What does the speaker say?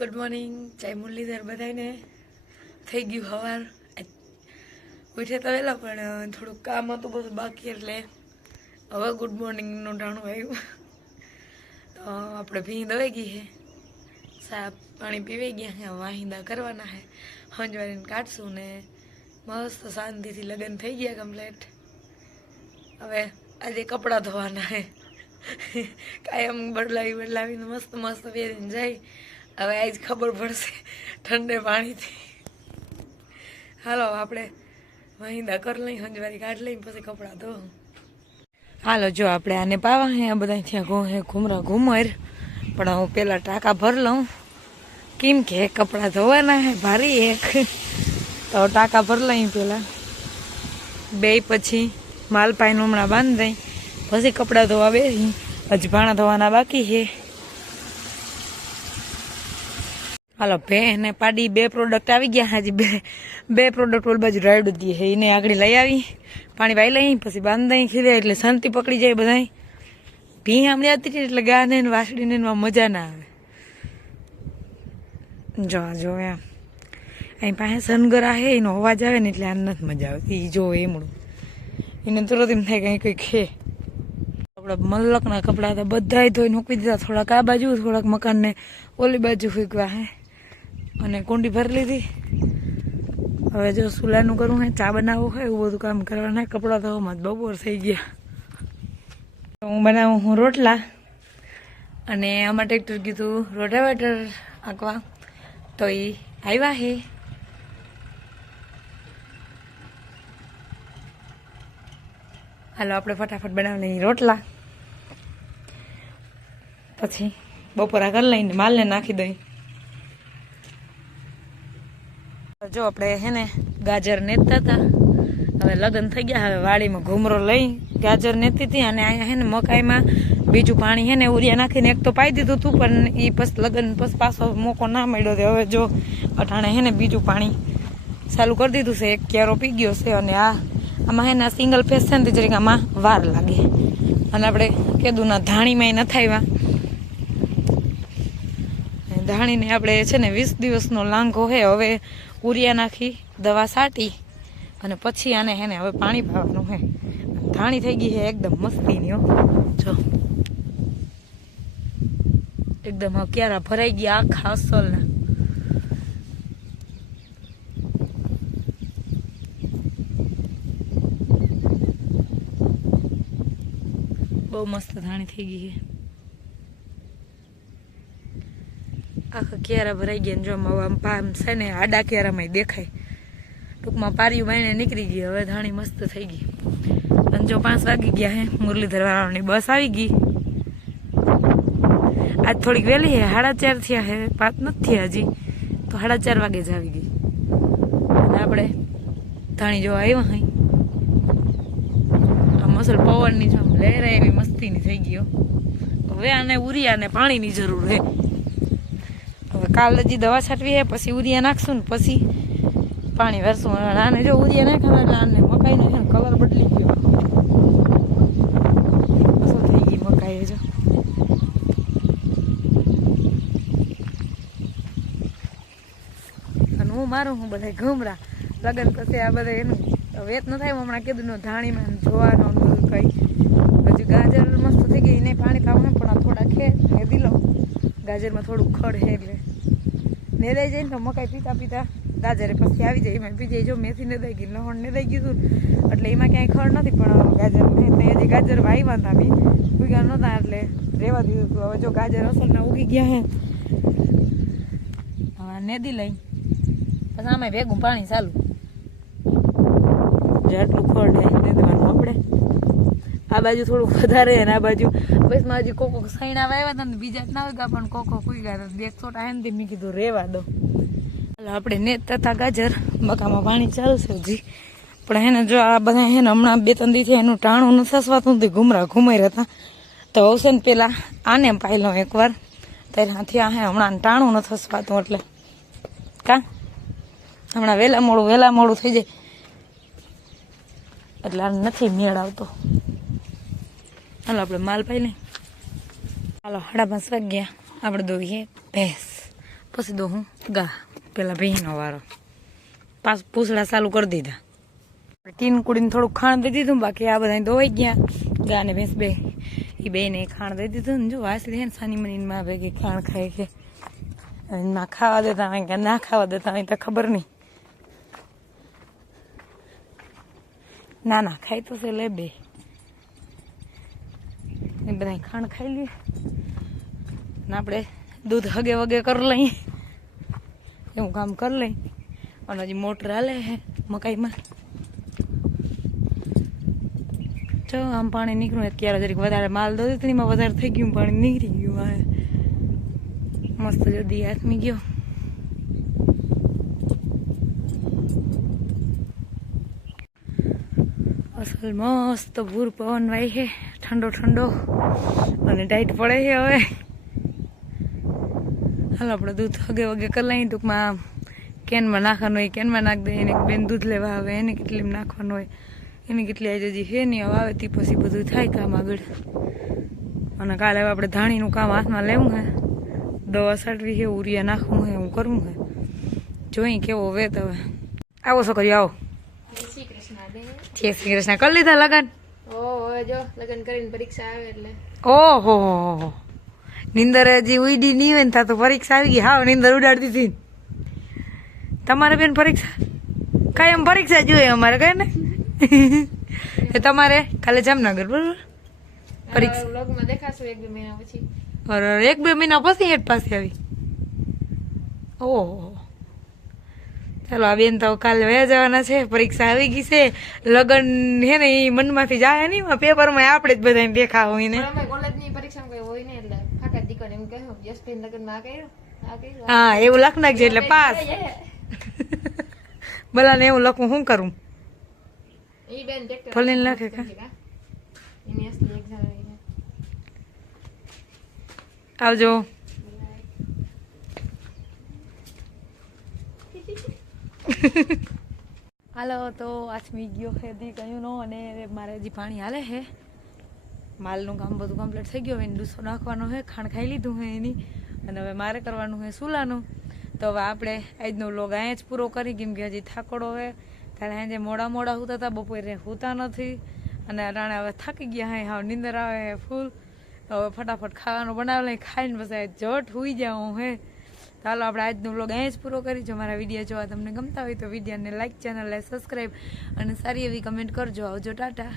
Good morning, જય મુરલીધર બધાને. થઈ ગયું સવાર. ઉઠ્યા તો વહેલા પણ થોડુંક કામ હતું બધું બાકી, એટલે હવે ગુડ મોર્નિંગનું ટાણું આવ્યું. તો આપણે ભીં દવાઈ ગઈ છે, ચા પાણી પીવાઈ ગયા છે, વાહિંદા કરવાના છે, હંજવારીને કાઢશું ને મસ્ત શાંતિથી લગ્ન થઈ ગયા કમ્પ્લેટ. હવે આજે કપડાં ધોવાના છે, કાયમ બદલાવીને મસ્ત મસ્ત પહેરીને જાય. હવે આજ ખબર પડશે ઠંડે પાણીથી. હાલો આપણે વાહિંદા કરી લઈ, હંજવારી કાઢ લઈ, પછી કપડાં ધો. હાલો જો આપણે આને પાવા હે, બધા ત્યાં ઘઉં હે ઘુમરા ઘુમર, પણ હું પેલા ટાંકા ભર લઉં, કેમ કે કપડાં ધોવાના હે ભારી એક. તો ટાંકા ભર લઈ પેલા બે, પછી માલપાઈને હમણાં બાંધી દઈ, પછી કપડાં ધોવા બેસી. હજી ભાણા ધોવાના બાકી છે. હાલો ભેને પાડી બે પ્રોડક્ટ આવી ગયા. હજી બે પ્રોડક્ટ ઓલ બાજુ રાયડું દઈએ છે, એને આગળ લઈ આવી, પાણી પાઈ લઈ, પછી બાંધી દઈ ખીલે, એટલે શાંતિ પકડી જાય બધા. ભી આમળી આવતી હતી એટલે ગાને વાસળીને મજા ના આવે. જો એમ અહીં પાસે સનગરા છે, એનો અવાજ આવે ને એટલે આને નથી મજા આવતી. જો એમડું એને તુરત એમ થાય કંઈ કંઈક છે. આપણા મલકના કપડાં તો બધા ધોઈને મૂકી દીધા, થોડાક આ બાજુ, થોડાક મકાનને ઓલી બાજુ ફૂંકવા હે, અને કુંડી ભરી લીધી. હવે જો સુલાનું કરવું હે, ચા બનાવવું હોય, એવું બધું કામ કરવાના. કપડાં ધોવામાં જ બપોર થઈ ગયા. હું બનાવું હું રોટલા, અને આમાં ટ્રેક્ટર કીધું રોટાવેટર આંકવા, તો એ આવ્યા હે. હાલો આપણે ફટાફટ બનાવી લઈએ રોટલા, પછી બપોરા કરી લઈને માલને નાખી દઈ. જો આપણે હે ને ગાજર નેતા હતા, હવે લગ્ન થઈ ગયા, હવે વાડીમાં ઘૂમરો લઈ ગાજર નેતી હતી. અને અહીંયા હે ને મકાઈમાં બીજું પાણી હે ને ઉરિયા નાખીને એક તો પાઈ દીધું હતું, પણ એ પછી લગ્ન પછી પાછો મોકો ના મળ્યો. હવે જો અટાણે હે ને બીજું પાણી ચાલુ કરી દીધું છે, એક ક્યારો પી ગયો છે. અને આમાં હે ને સિંગલ ફેસ છે ને, જરીક આમાં વાર લાગે. અને આપણે કીધું ના ધાણીમાં નથી આવ્યા, ધાણીને આપણે છે ને 20 દિવસનો લાંઘો હે. હવે ઉરિયા નાખી દવા છાંટી અને પછી આને હે ને હવે પાણી પાવાનું હે. ધાણી થઈ ગઈ છે એકદમ મસ્તીની. જો એકદમ ક્યારા ભરાઈ ગયા આખા અસલના. બહુ મસ્ત ધાણી થઈ ગઈ છે, આખા ક્યારા ભરાઈ ગયા. જો પામ છે ને આડા ક્યારામાં દેખાય, ટૂંકમાં પારિયું બાઈને નીકળી ગઈ. હવે ધાણી મસ્ત થઈ ગઈ. અને જો 5 વાગી ગયા હે, મુરલીધર વાળાની બસ આવી ગઈ. આજ થોડીક વહેલી હે, 4:30 થયા હે, 5 નથી થયા હજી, તો 4:30 વાગે જ આવી ગઈ. અને આપણે ધાણી જો આવ્યા હઈ, આ મસલ પવનની જો લહેરા એવી મસ્તીની થઈ ગયો. હવે આને ઉરિયાને પાણીની જરૂર હે. હવે કાલ હજી દવા છાંટવી હે, પછી ઉરિયા નાખશું ને પછી પાણી વેરશું. આને જો ઉરિયા નાખ્યા એટલે આને મકાઈનો છે ને કલર બદલી ગયો, શું થઈ ગઈ મકાઈ. જો અને હું મારું હું બધા ઘૂમરા લગન પછી આ બધા એનું વેત ન થાય. હમણાં કીધું ધાણીમાં જોવાનું બધું કઈ. હજી ગાજર મસ્ત થઈ ગઈ, એને પાણી પાવાનું, પણ આ થોડા ખે ને દીલો ગાજરમાં થોડુંક ખડ હે એટલે નેદાઈ જાય ને. તો મકાઈ પીતા પીતા ગાજરે પછી આવી જાય, એમાં પી જાય. જો મેથી નેદાઈ ગઈ, લહણ નેદાઈ ગયું એટલે એમાં ક્યાંય ખડ નથી, પણ ગાજર હજી ગાજર વાવ્યા હતા મેં, ઉગ્યા નહોતા એટલે રહેવા દીધું હતું. હવે જો ગાજર અસલના ઉગી ગયા હે, હવે નેદી લઈ, પછી આમાં ભેગું પાણી ચાલુ. જેટલું ખડ હે નેદવાનું આપણે. આ બાજુ થોડુંક વધારે અને આ બાજુ બસમાં હજી કોકો સૈણા વાવ્યા હતા ને બીજા ના હોય, પણ કોકો ખુઈ ગયા હતા. 2 છોટા હે ને, મેં કીધું રેવા દો. એટલે આપણે નેતતા હતા ગાજર, મકામાં પાણી ચાલશે હજી. પણ હે ને જો આ બધા હે ને હમણાં 2-3 દી એનું ટાણું ન સસવાતું નથી, ઘુમરા ઘુમાઈ હતા. તો આવશે ને પેલા આને પાઈ લઉં એકવાર, ત્યારે હાથી આ હે હમણાં ટાણું ન સસવાતું, એટલે કા હમણાં વહેલા મોડું થઈ જાય એટલે આ નથી મેળ આવતો. હાલો આપણે માલ પાઈ લઈ. હાલો 5:30 વાગ્યા, આપણે દોવીએ ભેંસ. પછી દો હું ગા પેલા ભીનો વારો પાછ પૂછડા ચાલુ કરી દીધા. ટીન કુડીને થોડુંક ખાણ દઈ દીધું, બાકી આ બધા ધોવાઈ ગયા. ગા ને ભેંસ બે એ બેને ખાણ દઈ દીધું ને જો વાસળી ને સાની મની માં ભેગી ખાણ ખાય છે. ના ખાવા દેતા હોય કે ના ખાવા દેતા હોય તો ખબર નહીં. ના ના ખાય તો છે લે બે એ બધા ખાણ ખાઈ લઈએ ને આપણે દૂધ હગે વગે કરી લઈએ એવું કામ કરી લઈ. અને હજી મોટર હાલે હે મકાઈમાં. જો આમ પાણી નીકળ્યું અત્યારે જરીક વધારે માલ દો એમાં વધારે થઈ ગયું, પાણી નીકળી ગયું. મસ્ત જલ્દી હાથમી ગયો. અસલ મસ્ત ભૂર પવન વાય છે, ઠંડો ઠંડો અને ટાઈટ પડે છે. હવે હાલ આપણે દૂધ હગે વગે કરી લઈએ. ટૂંકમાં કેનમાં નાખવાનું હોય કેનમાં નાખ દે. એને બેન દૂધ લેવા આવે એને કેટલી નાખવાનું હોય એની કેટલી આજે હજી છે નહીં. હવે આવે તે પછી બધું થાય કામ આગળ. અને કાલે હવે આપણે ધાણીનું કામ હાથમાં લેવું હે, દવા છાંટવી છે, ઉરિયા નાખવું હે, એવું કરવું હે. જોઈ કેવો વેત. હવે આવો છોકરી આવો. જય શ્રી કૃષ્ણ. કરી લીધા લગન? જો લગન કરીને પરીક્ષા આવે એટલે ઓહો નીંદર હજી ઉડી નહીં હોય ને તા તો પરીક્ષા આવી ગઈ. હાવ નીંદર ઉડાડતી હતી. તમારે બેન પરીક્ષા કાયમ પરીક્ષા જોઈએ અમારે કઈ ને એ તમારે કાલે જામનગર બરોબર પરીક્ષા વ્લોગમાં દેખાશું 1-2 મહિના પછી. બરોબર 1-2 મહિના પછી હેઠ પાસે આવી. ઓહો ચાલો આ બેન તો કાલે વયા જવાના છે. પરીક્ષા આવી ગઈ છે. લગન હે ને એ મનમાંથી જાય નહીં, પેપરમાં આપણે જ બધાને દેખા હોય ને. અમે કોલેજની પરીક્ષામાં કોઈ હોય ને એટલે ફાકા દીકરો એમ કહ્યું યશબેન લગનમાં આ કર્યું. હા એવું લખ નાખજે એટલે પાસ. ભલા ને એવું લખું શું કરું? ઈ બેન ટ્રેક્ટર ભલે ને લખે કા એની અસલી એક્ઝામ આવી છે. આવજો. હાલો તો આથમી ગયો છે દી કયું નો અને મારે હજી પાણી હાલે છે. માલનું કામ બધું કમ્પ્લીટ થઈ ગયું. એને ડૂસો નાખવાનો છે, ખાણ ખાઈ લીધું છે એની, અને હવે મારે કરવાનું છે સુલાનું. તો હવે આપણે આજનો વ્લોગ અહીંયા જ પૂરો કરી, કેમ કે હજી થાકોડો હોય. કાલે સાંજે મોડા સૂતા હતા, બપોરે સૂતા નથી અને અટાણે હવે થાકી ગયા હે, હાવ નીંદર આવે ફૂલ. હવે ફટાફટ ખાવાનું બનાવી લઈ, ખાઈને પછી જટ સુઈ જાઉં હે. ચાલો આપણે આજનો વ્લોગ અહીંયા જ પૂરો કરી. જો મારા વિડીયો જોવા તમને ગમતા હોય તો વિડીયોને લાઈક, ચેનલને સબસ્ક્રાઈબ અને સારી એવી કમેન્ટ કરજો. આવજો, ટાટા.